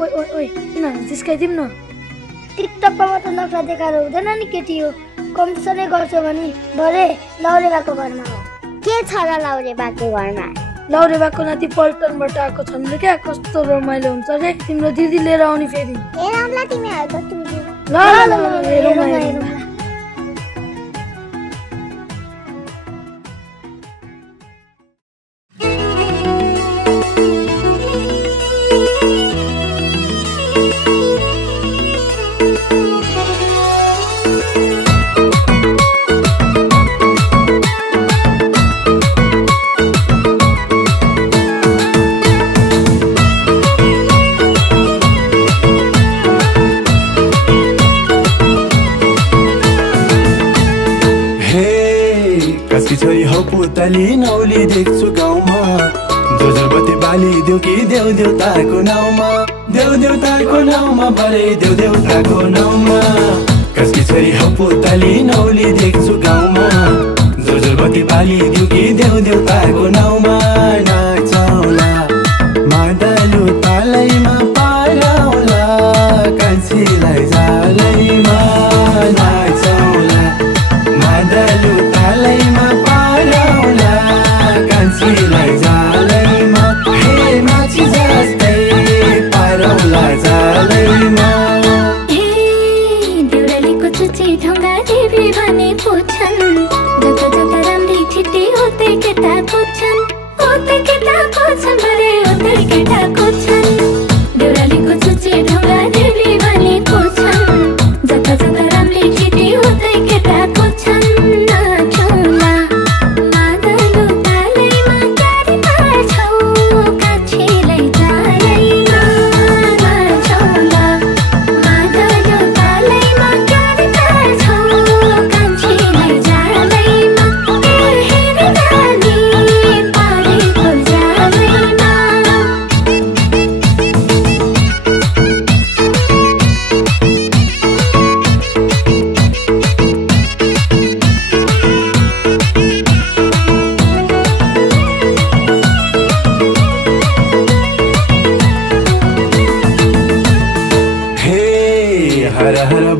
ओइ ओइ ओइ किन जिस्काइदिम न टिकटकमा मात्र नक्सा देखाएर हुँदैन नि केटी हो कम्पिटिसनै गर्छ भने भरे लाउरे बाको घरमा हो के छ र लाउरे बाको घरमा लाउरे बाको नाति पल्टनबाट आएको छन् रे क्या कस्तो रमाइलो हुन्छ रे तिम्रो दिदी लिएर आउने फेरि हेरौँला तिमीहरु त तुझी ल ल ल हेरौँ पुतली नौली देख्छु गाउँमा जोजरबती बाली देउ कि देउ देउताको नाउँमा देउ देउताको नाउँमा भरे देउ देउताको नाउँमा कसकी छोरी हौ पुतली नौली देख्छु गाउँमा जोजरबती बाली देउ कि देउ देउताको नाउँमा नाचौला मादलु तालैमा पारौला कान्छीलाई जालैमा नाचौला मादलु तालैमा कान्छीलाई जालैमा हे माछी जस्तै पारौला जालैमा देउरालीको चुची ढुङ्गा देवी भने पुछन् जता जता राम्री छिटी होते केटा खोज्छन् भरे होते केटा खोज्छन् देउरालीको चुची ढुङ्गा देवी भने पुछन् जता जता राम्री छिटी होते केटा खोज्छन् नाचौला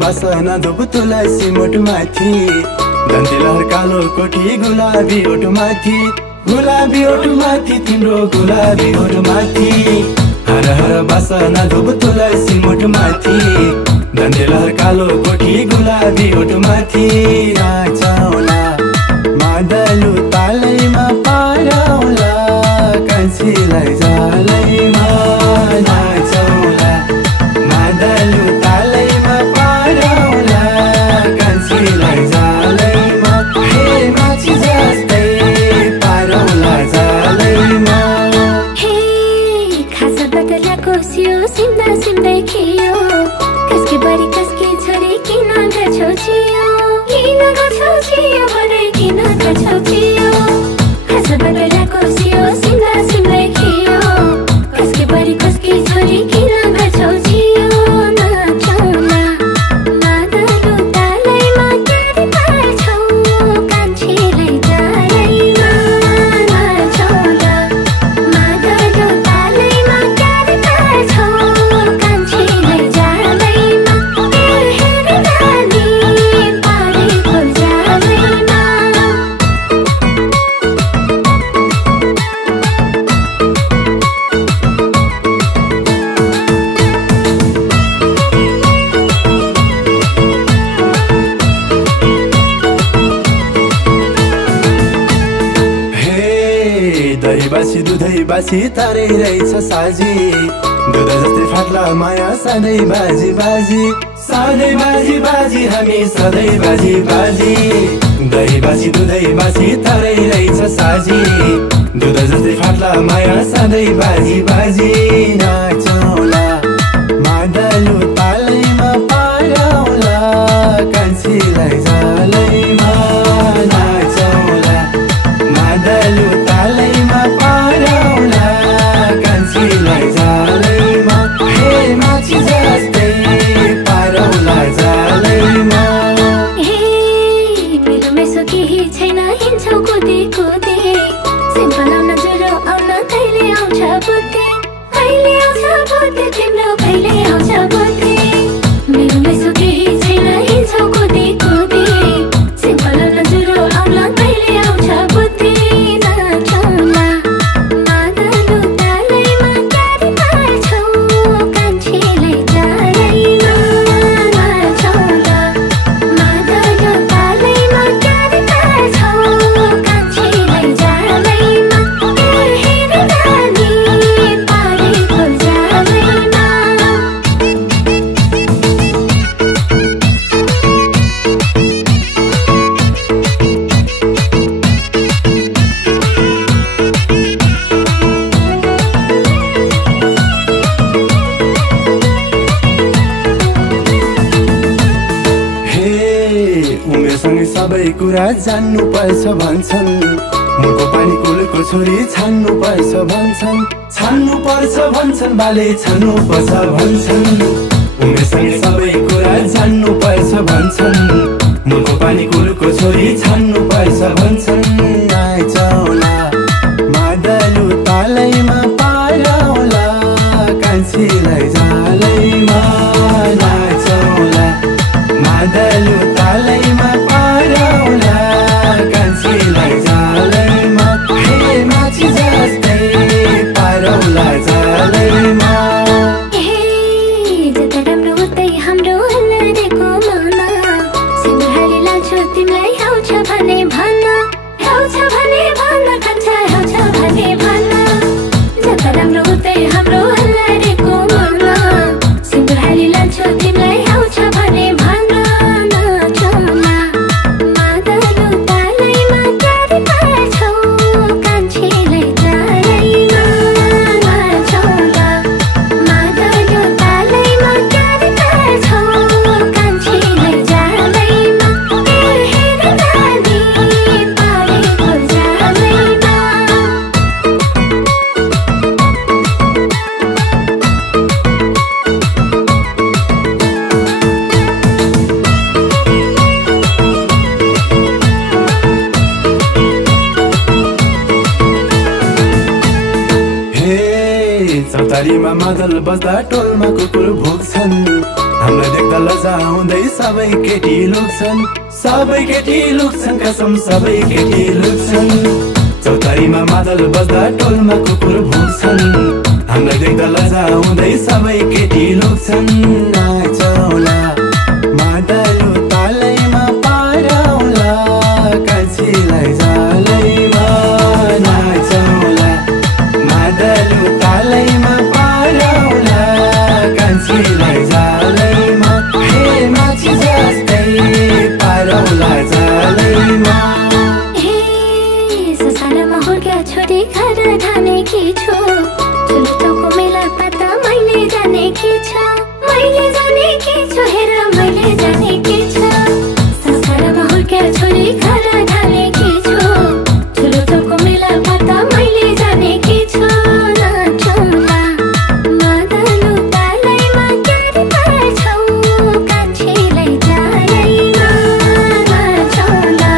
बसना धुप तुलसी मुटमाथि दन्तेलहर कालो कोठी गुलाबी ओठमाथि तिम्रो गुलाबी ओठमाथि हर हर बसना धुप तुलसी मुटमाथि दन्तेलहर कालो कोठी गुलाबी ओठमाथि नाचौला मादलु तालैमा पारौला कान्छीलाई जालैमा नाचौला मादलु तालैमा पारौला कान्छीलाई जालैमा हे माछी जस्तै पारौला जालैमा हे खासा बदलाको सियो सिम्दा सिम्दै खियो कसकी बरी कसकी छोरी किन गर्छौ छियो भरे किन गर्छौ छियो खासा बदलाको सियो सिम्दा सिम्दै खियो कसकी बरी कसकी छोरी किन गर्छौ छियो नाचौला मादलु तालैमा क्यारी पार्छौ कान्छीलाई जालैमा नाचौला मादलु तालैमा क्यारी पार्छौ कान्छीलाई जालैमा हेरी नानी पारेको जालैमा दही बासी दुधै बासी तारै रहेछ साजी दुध जस्तै फाट्ला माया सधैँ बाजी बाजी हामी सधैँ बाजी दही बासी दुधै बासी तारै रहेछ साजी दुध जस्तै फाट्ला माया सधैँ बाजी नाचौला मादलु तालैमा पारौला कान्छीलाई जालैमा नाचौला मादलु तालैमा पारौला कान्छीलाई जालैमा हे माछी जस्तै पारौला जालैमा हे मेरो मेसो केही छैन हिँड्छौ कुदे सिम्पल आउन ज्वरो आउन कहिले आउँछ बुद्धि कुरा जान्नु पर्छ भन्छन् मुखको पानी कुलको छोरी छान्नु पर्छ भन्छन् छान्नु पर्छ भन्छन् बाले छान्नु पर्छ भन्छन् उमेरसँग सबै कुरा जान्नु पर्छ भन्छन् मुखको पानी कुलको छोरी छान्नु पर्छ भन्छन् आइचौला मादलु तालैमा पारौला कान्छीलाई जालैमा नाचौला मादलु तालैमा पारौला कान्छीलाई जालैमा हे माछी जस्तै पारौला जालैमा जता राम्रो उतै हाम्रो हल्लारेको मन सिंहारी लान्छ तिमीलाई आउँछ भने भन्न आउँछ भने भन्न खान्छ आउँछ भने भन्न जता राम्रो उतै हाम्रो हल्लारेको मन सिंहारी लान्छ तिमीलाई आउँछ भने भन्न नचौला मादलु तालैमा क्यारी पार्छौ कान्छीलाई जालैमा नचौला मादलु तालैमा क्यारी पार्छौ कान्छीलाई जालैमा हेर नानी पारेको जालैमा हे चौतारीमा मादल बज्दा टोलमा कुकुर भोग्छन् हामीलाई देख्दा लजाउँदै सबै केटी लुक्छन् कसम सबै केटी लुक्छन् चौतारीमा मादल बज्दा टोलमा कुकुर भोग्छन् हामीलाई देख्दा लजाउँदै सबै केटी लुक्छन् नाचौला मादलु तालैमा पारौला कान्छीलाई जालैमा नाचौला मादलु तालैमा पारौला कान्छीलाई जालैमा हे माछी जस्तै पारौला जालैमा ससानामा हुर्क्या छोरी घर ठानेकी छु ठुलो चौको मेला पाता मैले जानेकी छु हेर मैले जानेकी छु ससानामा हुर्क्या छोरी घर ठानेकी छु ठुलो चौको मेला पाता मैले जानेकी छु नचौला मादलु तालैमा क्यारी पार्छौ कान्छीलाई जालैमा नचौला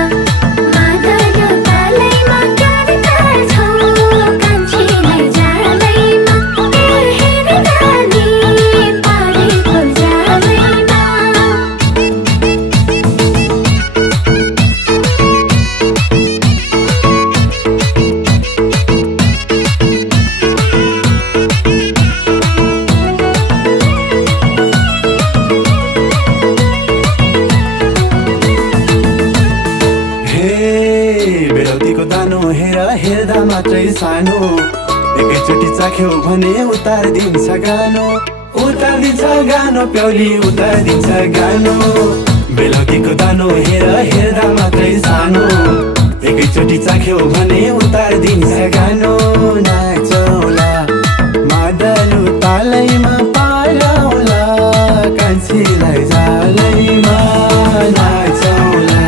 मादलु तालैमा क्यारी पार्छौ कान्छीलाई जालैमा हेर नानी पारेको जालैमा हे बेलौतीको दानो हेर्दा मात्रै सानो एकैचोटि चाख्यौ भने उतारिदिन्छ गानो प्याउली उतारिदिन्छ गानो बेलौतीको दानो हेर्दा मात्रै सानो एकैचोटि चाख्यौ भने उतारिदिन्छ गानो नाचौला मादलु तालैमा पारौला कान्छीलाई जालैमा नाचौला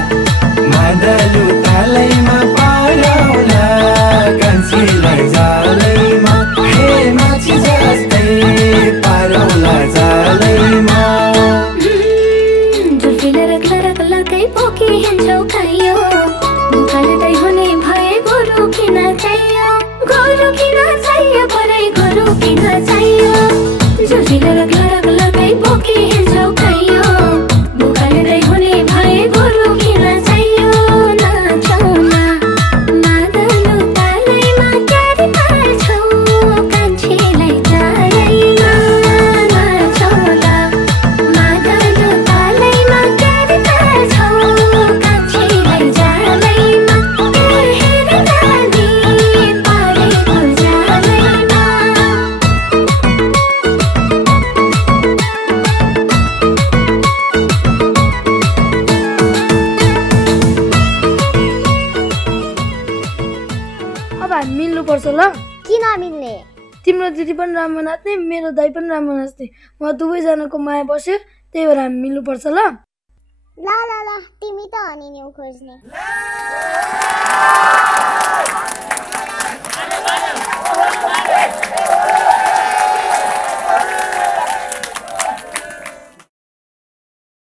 मादलु तालैमा पारौला कान्छीलाई जालैमा हे माछी जस्तै पारौला जालैमा जुल्फीले रक्लकै पोकी हिँड्छौ खाइयो मुखाले हुने भए गोरु किन चाहियो परै गोरु किन चाहियो जुल्फीले रक्लकै पोकी हिँड्छौ खाइयो मुखाले हुने भए गोरु किन चाहियो नचौला मादलु तालैमा क्यारी पार्छौ कान्छीलाई जालैमा नचौला मादलु तालैमा क्यारी पार्छौ कान्छीलाई जालैमा हेर नानी पारेको जालैमा अब हामी मिल्नुपर्छ ल किन मिल्ने? तिम्रो दिदी पनि राम्रो नाच्ने मेरो दाइ पनि राम्रो नाच्ने म दुवैजनाको माया बस्यो त्यही भएर हामी मिल्नुपर्छ ल ल ल ल तिमी त अनि न्यू खोज्ने